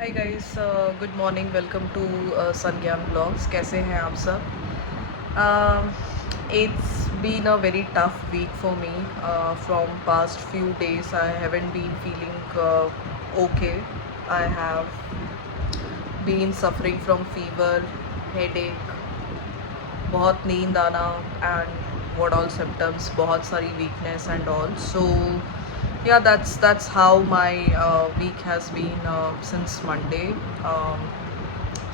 Hi guys, good morning. Welcome to Sangyan blogs. कैसे हैं आप सब? It's been a very tough week for me. From past few days I haven't been feeling okay. I have been suffering from fever, headache, बहुत नींद आना, and what all symptoms, बहुत सारी weakness and all. So yeah, that's how my week has been since Monday. um,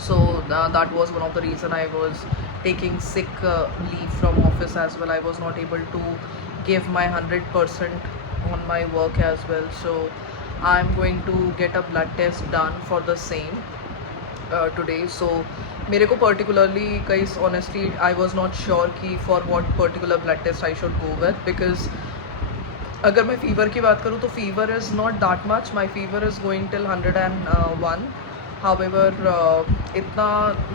so that was one of the reason I was taking sick leave from office as well. I was not able to give my 100% on my work as well. So I'm going to get a blood test done for the same today. So मेरे को particularly guys, honestly I was not sure कि for what particular blood test I should go with, because अगर मैं fever की बात करूँ तो fever is not that much. My fever is going till 101. However इतना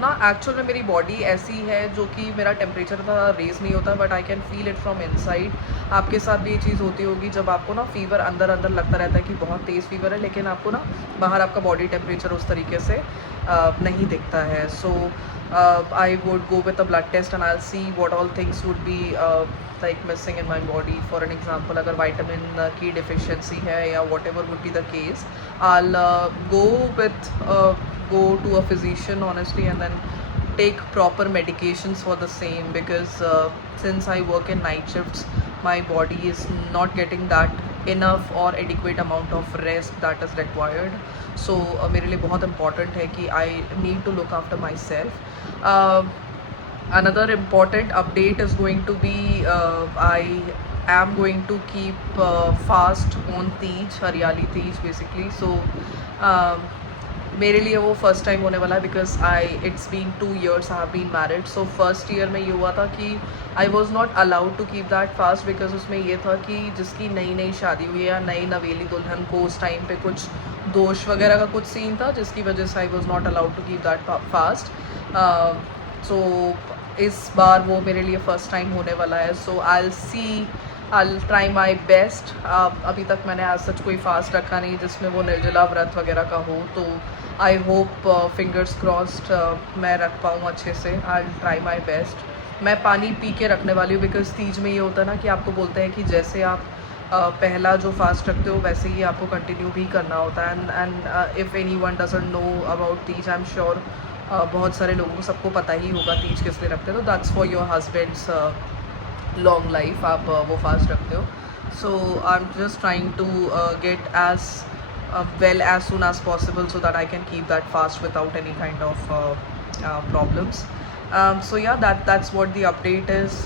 ना, एक्चुअल में मेरी बॉडी ऐसी है जो कि मेरा टेम्परेचर इतना रेज़ नहीं होता, but I can feel it from inside. आपके साथ भी ये चीज़ होती होगी जब आपको ना फ़ीवर अंदर अंदर लगता रहता है कि बहुत तेज़ फ़ीवर है, लेकिन आपको ना बाहर आपका बॉडी टेम्परेचर उस तरीके से नहीं दिखता है. सो I would go with a blood test and I'll see what all things would be like missing in my body. For an example, अगर vitamin की deficiency है या whatever would be the case, I'll go to a physician honestly, and then take proper medications for the same, because since I work in night shifts, my body is not getting that enough or adequate amount of rest that is required. So मेरे लिए बहुत important है कि I need to look after myself. Another important update is going to be I am going to keep fast on Teej, Haryali Teej basically. So मेरे लिए वो first time होने वाला है, because it's been 2 years I have been married. So first year में ये हुआ था कि I was not allowed to keep that fast, because उसमें ये था कि जिसकी नई नई शादी हुई है या नई नवेली दुल्हन को उस टाइम पे कुछ दोष वगैरह का कुछ सीन था, जिसकी वजह से I was not allowed to keep that fast. So इस बार वो मेरे लिए फ़र्स्ट टाइम होने वाला है. So I try my best. अभी तक मैंने आज सच कोई फास्ट रखा नहीं जिसमें वो निर्जला व्रत वगैरह का हो, तो आई होप फिंगर्स क्रॉस्ड मैं रख पाऊँ अच्छे से. I try my best. मैं पानी पी के रखने वाली हूँ, बिकॉज तीज में ये होता है ना कि आपको बोलते हैं कि जैसे आप पहला जो फास्ट रखते हो वैसे ही आपको कंटिन्यू भी करना होता है. And if any one doesn't know about Teej, I am sure बहुत सारे लोगों को सबको पता ही होगा तीज किस लिए रखते हो. तो that's for your husband's long life, आप वो फास्ट रखते हो. So I am just trying to get as well as soon as possible, so that I can keep that fast without any kind of problems. So yeah, that's what the update is.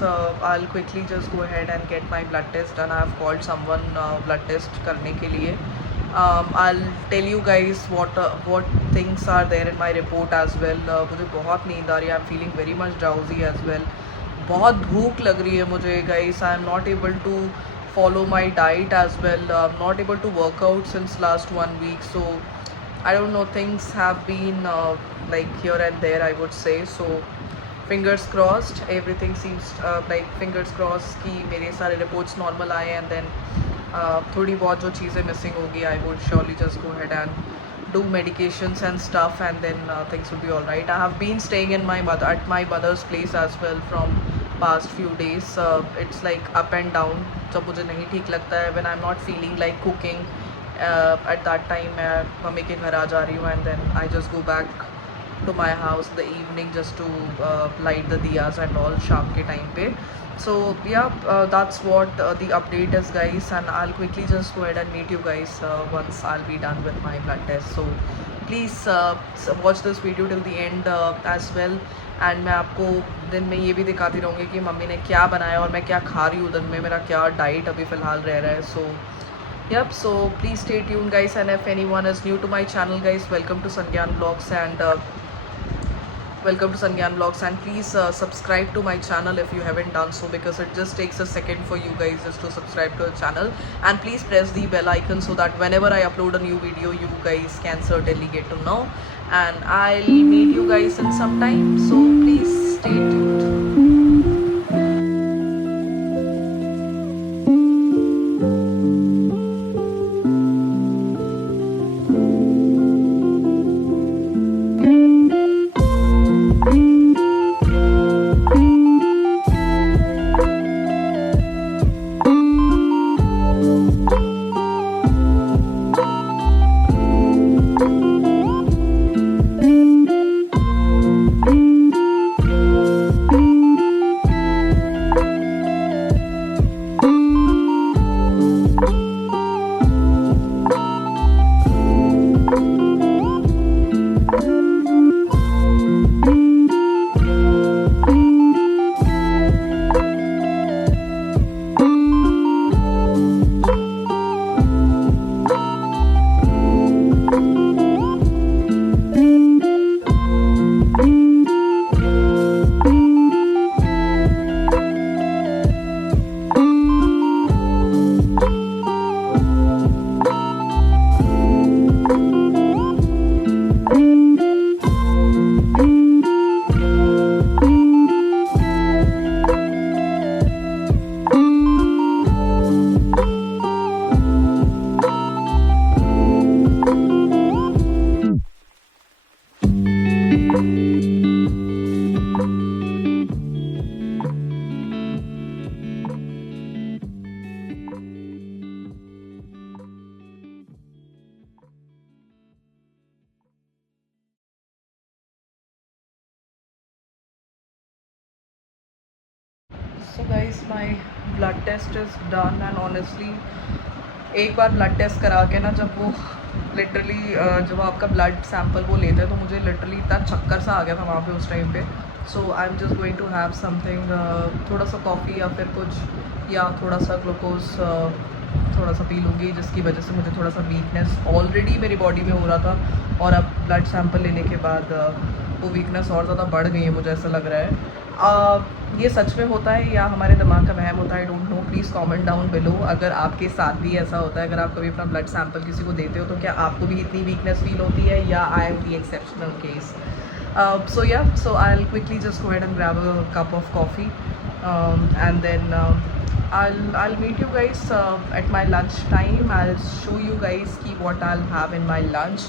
I'll quickly just go ahead and get my blood test done. I have called someone blood test करने के लिए. I'll tell you guys what things are there in my report as well. मुझे बहुत नींद आ रही है. I'm feeling very much drowsy as well. बहुत भूख लग रही है मुझे guys. I am not able to follow my diet as well. I'm not able to work out since last 1 week. So I don't know, things have been like here and there, I would say. So fingers crossed, everything seems like fingers crossed कि मेरे सारे reports normal आए, and then थोड़ी बहुत जो चीज़ें missing होगी, I would surely just go ahead and do medications and stuff, and then things will be all right. I have been staying in at my mother's place as well from past few days. It's like up and down. जब मुझे नहीं ठीक लगता है, when I'm not feeling like cooking, at that time मैं mummy के घर आ जा रही हूँ, and then I just go back to my house in the evening just to light the diyas and all शाम के टाइम पे. So yeah, that's what the update is guys, and I'll quickly just go ahead and meet you guys once I'll be done with my blood test. So please watch this video till the end as well. And मैं आपको दिन में ये भी दिखाती रहूँगी कि mummy ने क्या बनाया और मैं क्या खा रही हूँ दिन में, मेरा क्या डाइट अभी फ़िलहाल रह रहा है. सो yep, so please stay tuned guys, and if anyone is new to my channel guys, welcome to Sangyan Vlogs, and please subscribe to my channel if you haven't done so, because it just takes a second for you guys just to subscribe to the channel, and please press the bell icon so that whenever I upload a new video you guys can certainly get to know. And I'll meet you guys in some time, so please stay tuned. So guys, my blood test is done and honestly एक बार blood test करा के ना जब वो literally जब आपका blood sample वो लेते हैं तो मुझे लिटरली इतना चक्कर सा आ गया था वहाँ पे उस टाइम पे. So I am just going to have something, थोड़ा सा कॉफ़ी या फिर कुछ या थोड़ा सा ग्लूकोज थोड़ा सा पी लूँगी, जिसकी वजह से मुझे थोड़ा सा वीकनेस ऑलरेडी मेरी बॉडी में हो रहा था और अब ब्लड सैंपल लेने के बाद वो वीकनेस और ज़्यादा बढ़ गई है, मुझे ऐसा लग रहा है. ये सच में होता है या हमारे दिमाग का वहम होता है, I don't know. Please comment down below अगर आपके साथ भी ऐसा होता है, अगर आप कभी अपना ब्लड सैंपल किसी को देते हो तो क्या आपको भी इतनी वीकनेस फील होती है या I am the exceptional case. So yeah, so I'll quickly just go ahead and grab a cup of coffee, and then I'll meet you guys at my lunch time. I'll show you guys what I'll have in my lunch.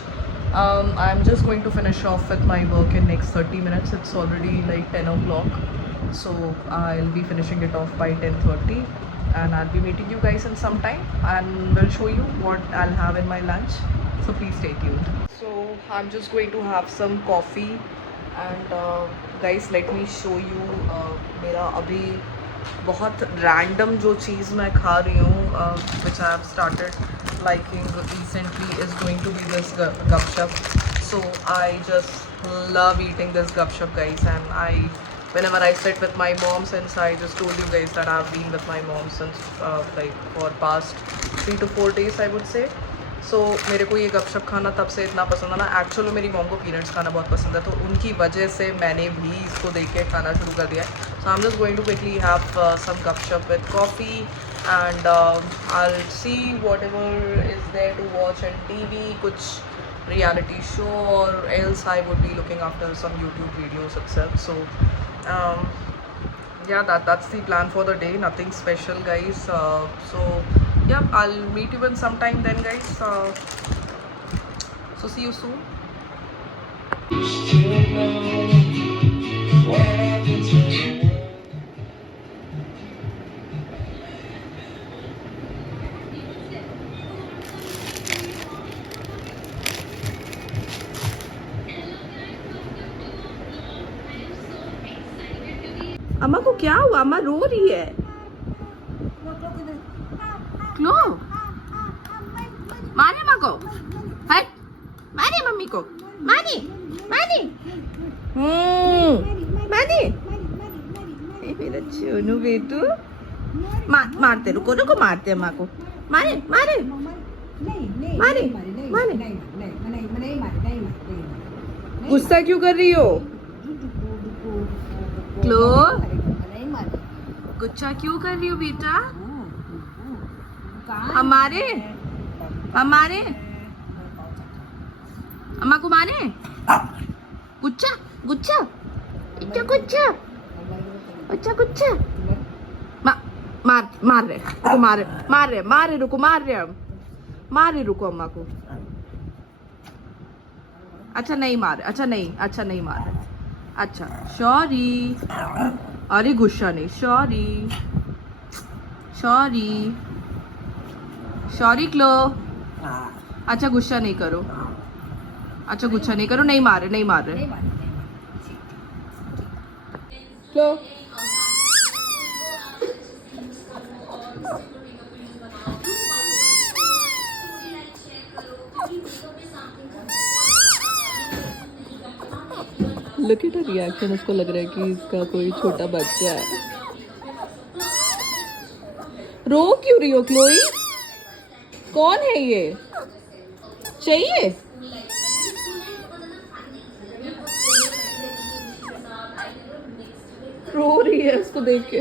I'm just going to finish off with my work in next 30 minutes. It's already like 10 o'clock, so I'll be finishing it off by 10:30, and I'll be meeting you guys in some time and will show you what I'll have in my lunch. So please stay tuned. So I'm just going to have some coffee and guys let me show you मेरा अभी बहुत random जो चीज़ मैं खा रही हूँ which I have started liking recently is going to be this gupshup. So I just love eating this gupshup guys, and whenever I sit with my mom, since I just told you guys that I've been with my mom since like for past 3 to 4 days I would say. सो मेरे को ये गपशप खाना तब से इतना पसंद है ना. एक्चुअली मेरी मॉम को पीनट्स खाना बहुत पसंद है, तो उनकी वजह से मैंने भी इसको देख के खाना शुरू कर दिया है. So I am just going to quickly have some गपशप with coffee and I will see whatever is there to watch and TV, कुछ रियलिटी शो, और else I would be looking after some YouTube videos itself. So yeah, that's the plan for the day. Nothing special guys. So yeah, I'll meet you in some time then guys. So see you soon. अम्मा को क्या हुआ? अम्मा रो रही है. क्लो मारे अम्मा को, हट मारे मम्मी को, मारे मारे मारे. मेरा चोनू बेटू मारते, रुको रुको, मारते अम्मा को, मारे मारे मारे मारे. गुस्सा क्यों कर रही हो क्लो? गुस्सा क्यों कर रही हो बेटा? हमारे हमारे अम्मा को मारे. गुच्छा गुच्छा इच्छा गुच्छा अच्छा गुच्छा मार मार रहे रुको, मार रहे रुको, मार रहे रुको अम्मा को. अच्छा नहीं मार, अच्छा नहीं मार. अच्छा सॉरी. अरे गुस्सा नहीं, सॉरी क्लो. अच्छा गुस्सा नहीं करो, नहीं मार रहे क्लो. Look at reaction. उसको लग रहा है कि इसका कोई छोटा बच्चा है. रो क्यों रही हो क्लोई? कौन है ये? चाहिए? रो रही है उसको देख के.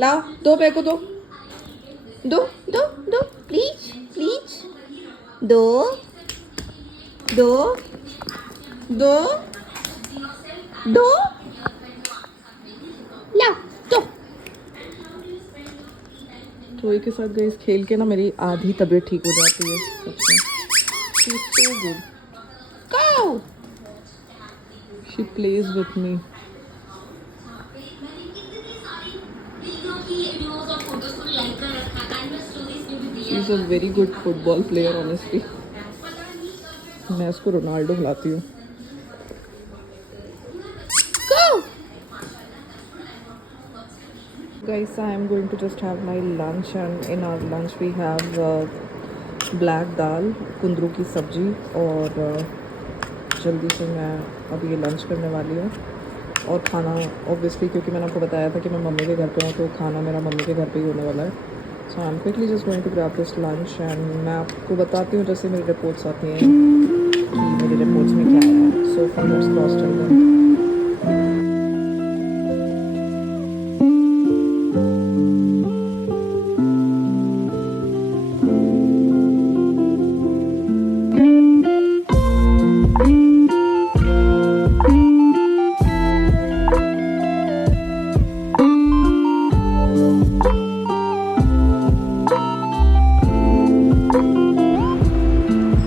लाओ दो, मेरे को दो प्लीज दो. लाओ दो. क्लोई के साथ गई खेल के ना मेरी आधी तबीयत ठीक हो जाती है सच में. She is so good. Go. She plays with me. She's a very good football player, honestly. मैं इसको रोनाल्डो बुलाती हूँ। Guys, I am going to just have my lunch, and in our lunch we have black dal, कुंदरू की सब्जी, और जल्दी से मैं अभी ये लंच करने वाली हूँ। और खाना ऑब्वियसली, क्योंकि मैंने आपको बताया था कि मैं मम्मी के घर पे हूँ, तो खाना मेरा मम्मी के घर पे ही होने वाला है। So I am quickly just going to grab this lunch, and मैं आपको बताती हूँ जैसे मेरी रिपोर्ट्स आती हैं कि मेरी रिपोर्ट्स में क्या आया है। So fingers crossed in them.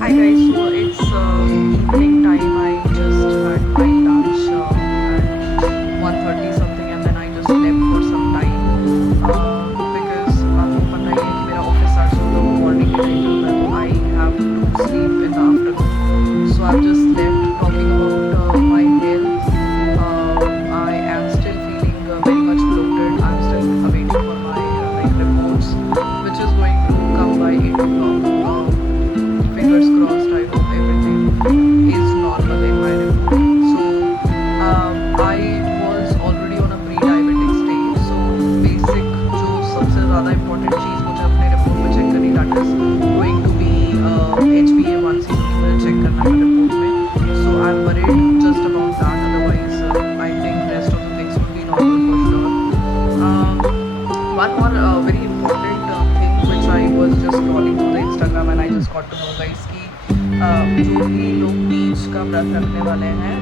Hi guys, so it's evening time. I just had my lunch at 1:30 something, and then I just slept for some time because आपको पता ही है कि मेरा ऑफिस स्टार्ट होता है मॉर्निंग में नहीं होता है, तो I have to sleep in the afternoon. So I've just slept. Talking about my health, I am still feeling very much bloated. I'm still waiting for my reports, which is going to come by 8 o'clock. Fingers crossed, I hope everything is normal in my report. So I was already on a pre-diabetic stage. So basic जो सबसे ज़्यादा important चीज़ मुझे अपने report में check करनी, that is going to be HbA1c मुझे check करना है report में. So I'm worried just about that. Otherwise, I think rest of the things will be normal for sure. One more very important thing which I was just scrolling through the Instagram and I just got to know guys कि जो भी लोग तीज का व्रत रखने वाले हैं,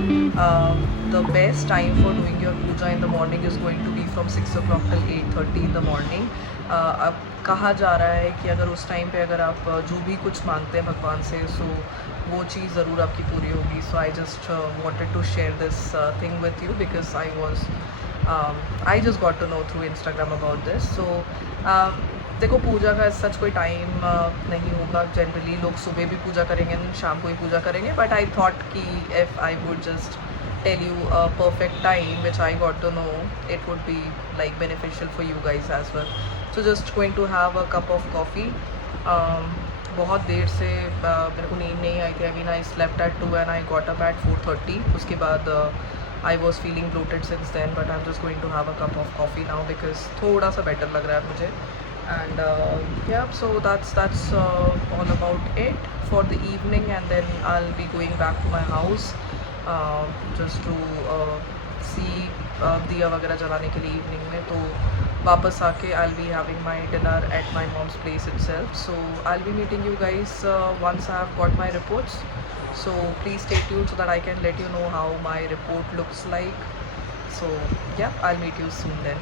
the best time for doing your puja in the morning is going to be from 6 o'clock till 8:30 in the morning. अब कहा जा रहा है कि अगर उस टाइम पे अगर आप जो भी कुछ मांगते हैं भगवान से, सो वो चीज़ ज़रूर आपकी पूरी होगी. So I just wanted to share this thing with you because I just got to know through Instagram about this. So देखो, पूजा का सच कोई टाइम नहीं होगा. जनरली लोग सुबह भी पूजा करेंगे, शाम को ही पूजा करेंगे. बट आई थॉट कि if I would just tell you a perfect time which I got to know, it would be like beneficial for you guys as well. So just going to have a cup of coffee. बहुत देर से मेरे को नींद नहीं आई थी. I mean I slept at 2 and I got up at 4:30. उसके बाद I was feeling bloated since then, but I'm just going to have a cup of coffee now because थोड़ा सा better लग रहा है मुझे. And yeah, so that's all about it for the evening, and then I'll be going back to my house just to see दिया वगैरह जलाने के लिए evening में. तो वापस आके I'll be having my dinner at my mom's place itself. So I'll be meeting you guys once I have got my reports. So please stay tuned so that I can let you know how my report looks like. So yeah, I'll meet you soon then.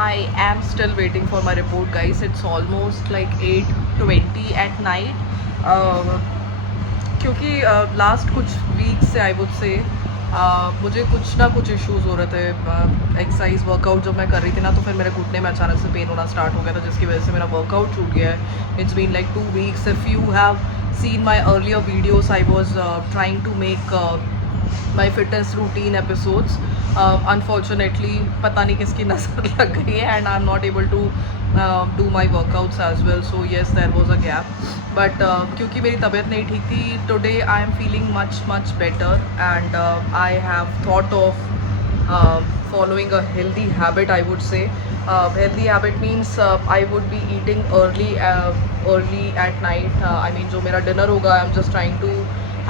I am still waiting for my report guys. It's almost like 8:20 at night. क्योंकि last कुछ weeks से I would say मुझे कुछ ना कुछ issues हो रहे थे. एक्सरसाइज वर्कआउट जब मैं कर रही थी ना, तो फिर मेरे घुटने में अचानक से पेन होना स्टार्ट हो गया था, जिसकी वजह से मेरा वर्कआउट छूट गया है. It's been like 2 weeks. If you have seen my earlier videos, I was trying to make my fitness routine episodes. Unfortunately, पता नहीं किसकी नज़र लग गई है and I'm not able to do my workouts as well. So yes, there was a gap. But क्योंकि मेरी तबीयत नहीं ठीक थी, today I am feeling much better, and I have thought of following a healthy habit, I would say. Healthy habit means I would be eating early at night. I mean जो मेरा dinner होगा, I'm just trying to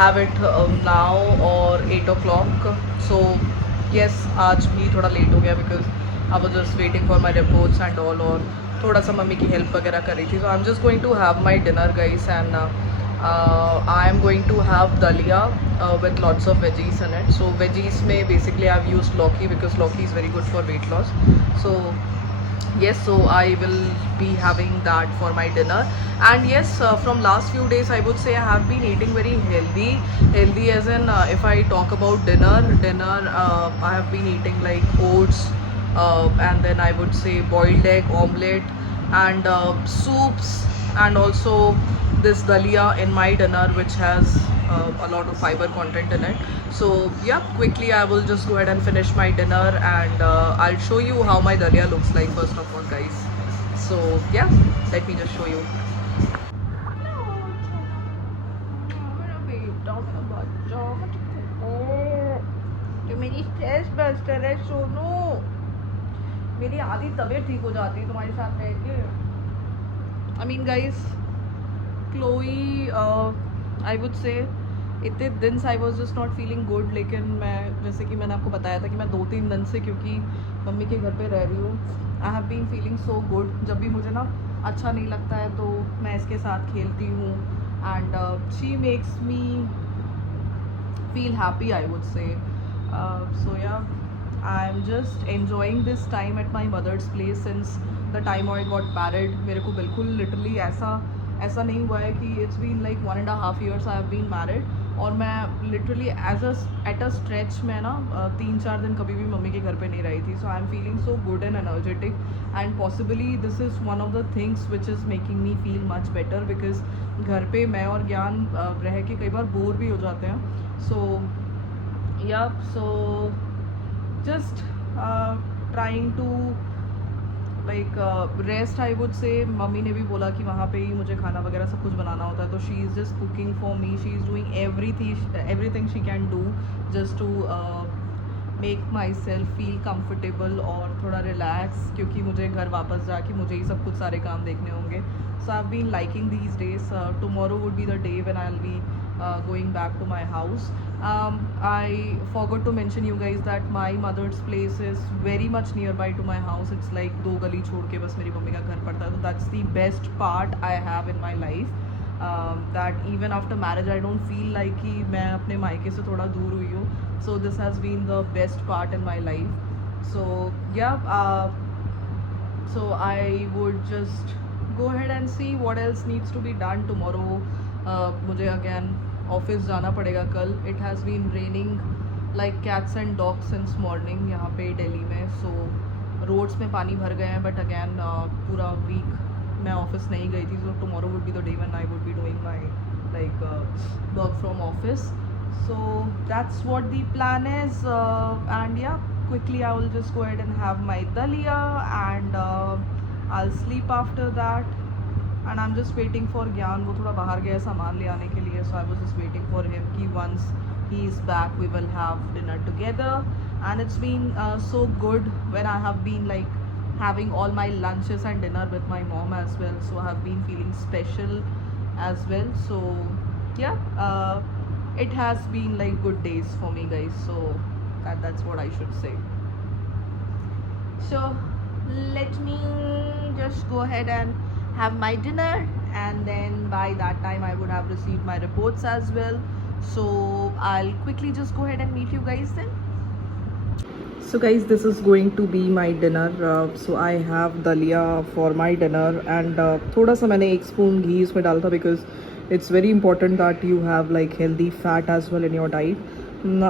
have it now or 8 o'clock. So yes, आज भी थोड़ा late हो गया because I was just waiting for my reports and all, और थोड़ा सा मम्मी की हेल्प वगैरह कर रही थी. So I'm just going to have my dinner guys, and I am going to have dalia with lots of veggies in it. So veggies में basically I've used lauki because lauki is very good for weight loss. So yes, so I will be having that for my dinner. And yes, from last few days I would say I have been eating very healthy as in if I talk about dinner I have been eating like oats, and then I would say boiled egg omelette, and soups, and also this dalia in my dinner, which has a lot of fiber content in it. So yeah, quickly I will just go ahead and finish my dinner, and I'll show you how my dalia looks like first of all, guys. So yeah, let me just show you. तो मेरी stress buster है सोनू, मेरी आधी तबीयत ठीक हो जाती है तुम्हारे साथ रह के. I mean guys, Chloe, I would say इतने दिन से I was just not feeling good, लेकिन मैं, जैसे कि मैंने आपको बताया था कि मैं 2-3 दिन से, क्योंकि मम्मी के घर पे रह रही हूँ, I have been feeling so good. जब भी मुझे ना अच्छा नहीं लगता है तो मैं इसके साथ खेलती हूँ, and she makes me feel happy, I would say. So yeah, I'm just enjoying this time at my mother's place since the time I got married. मेरे को बिल्कुल literally ऐसा नहीं हुआ है कि it's been like 1.5 years I have been married, और मैं literally at a stretch में ना 3-4 दिन कभी भी मम्मी के घर पे नहीं रही थी. So I'm feeling so good and energetic, and possibly this is one of the things which is making me feel much better, because घर पे मैं और ज्ञान रह के कई बार बोर भी हो जाते हैं. So yeah, so just trying to like rest, I would say. Mummy ने भी बोला कि वहाँ पे ही मुझे खाना वगैरह सब कुछ बनाना होता है, तो she is just cooking for me. She is doing everything she can do just to make my self feel comfortable और थोड़ा रिलैक्स, क्योंकि मुझे घर वापस जाके मुझे ही सब कुछ सारे काम देखने होंगे. So I have been liking these days. Tomorrow would be the day when I will be going back to my house. I forgot to mention you guys that my mother's place is very much nearby to my house. It's like 2 गली छोड़ के बस मेरी mummy का घर पड़ता है. So that's the best part I have in my life. That even after marriage I don't feel like कि मैं अपने मायके से थोड़ा दूर हुई हूँ. So this has been the best part in my life. So yeah, so I would just go ahead and see what else needs to be done tomorrow. मुझे अगेन ऑफिस जाना पड़ेगा कल. It has been raining like cats and dogs since morning यहाँ पे दिल्ली में. सो roads में पानी भर गए हैं, बट अगेन पूरा वीक मैं ऑफिस नहीं गई थी. So tomorrow would be the day when I would be doing my like work from office. So that's what the plan is, and या quickly I will just go ahead and have my dalia, and I'll sleep after that. And I'm just waiting for Gyan. वो थोड़ा बाहर गया सामान ले आने के लिए. So I was just waiting for him कि once he is back we will have dinner together. And it's been so good when I have been like having all my lunches and dinner with my mom as well. So I have been feeling special as well. So yeah, it has been like good days for me, guys. So that's what I should say. So let me just go ahead and have my dinner, and then by that time I would have received my reports as well. So I'll quickly just go ahead and meet you guys then. So guys, this is going to be my dinner. So I have dalia for my dinner, and थोड़ा सा मैंने 1 spoon घी इसमें डाला था, because it's very important that you have like healthy fat as well in your diet.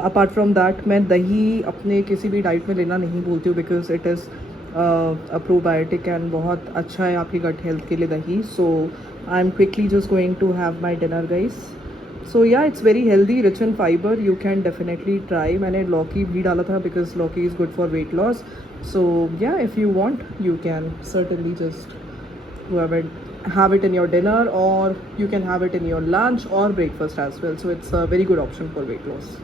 Apart from that, मैं दही अपने किसी भी डाइट में लेना नहीं बोलती हूँ, because it is a probiotic and बहुत अच्छा है आपकी गट हेल्थ के लिए दही. So I'm quickly just going to have my dinner, guys. So yeah, it's very healthy, rich in fiber. You can definitely try. मैंने लौकी भी डाला था because लौकी is good for weight loss. So yeah, if you want, you can certainly just have it in your dinner, or you can have it in your lunch or breakfast as well. So it's a very good option for weight loss.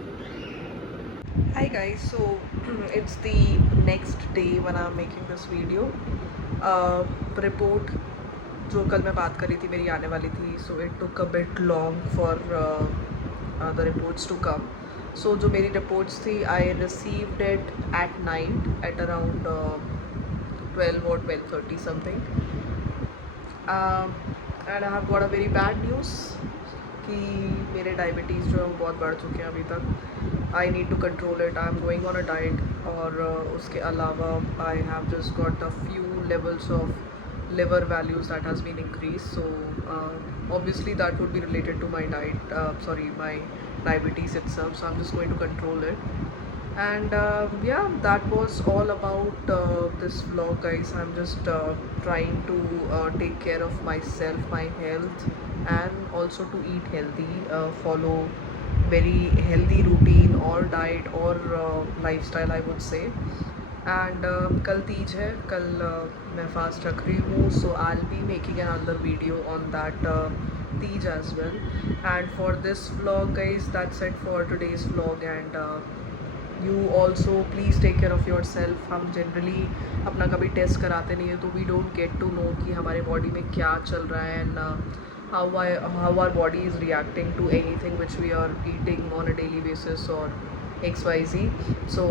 Hi guys, so it's the next day when I'm making this video. Report जो कल मैं बात करी थी मेरी आने वाली थी, so it took a bit long for the reports to come. So जो मेरी reports थी, I received it at night at around 12 or 12:30 something. And I have got a very bad news कि मेरे डायबिटीज़ जो है वो बहुत बढ़ चुके हैं अभी तक. I need to control it. I am going on a diet, और उसके अलावा I have just got a few levels of liver values that has been increased. So obviously that would be related to my diet, my diabetes itself. So I'm just going to control it. And yeah, that was all about this vlog, guys. I'm just trying to take care of myself, my health, and also to eat healthy, follow very healthy routine or diet or lifestyle, I would say. And कल तीज है, कल मैं fast रख रही हूँ, so I'll be making another video on that Teej as well. And for this vlog, guys, that's it for today's vlog. And you also please take care of yourself. हम generally अपना कभी टेस्ट कराते नहीं है, तो we don't get to know कि हमारे body में क्या चल रहा है, and how our body is reacting to anything which we are eating on a daily basis or XYZ. So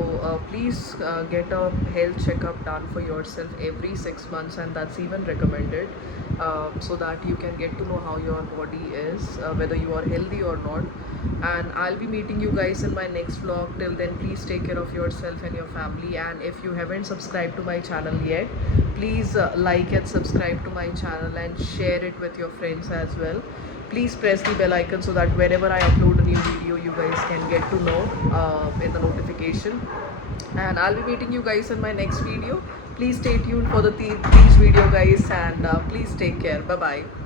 please get a health checkup done for yourself every 6 months, and that's even recommended, so that you can get to know how your body is, whether you are healthy or not. And I'll be meeting you guys in my next vlog. Till then, please take care of yourself and your family. And if you haven't subscribed to my channel yet, please like and subscribe to my channel and share it with your friends as well. Please press the bell icon so that whenever I upload a new video, you guys can get to know in the notification. And I'll be meeting you guys in my next video. Please stay tuned for the these video, guys, and please take care. Bye bye.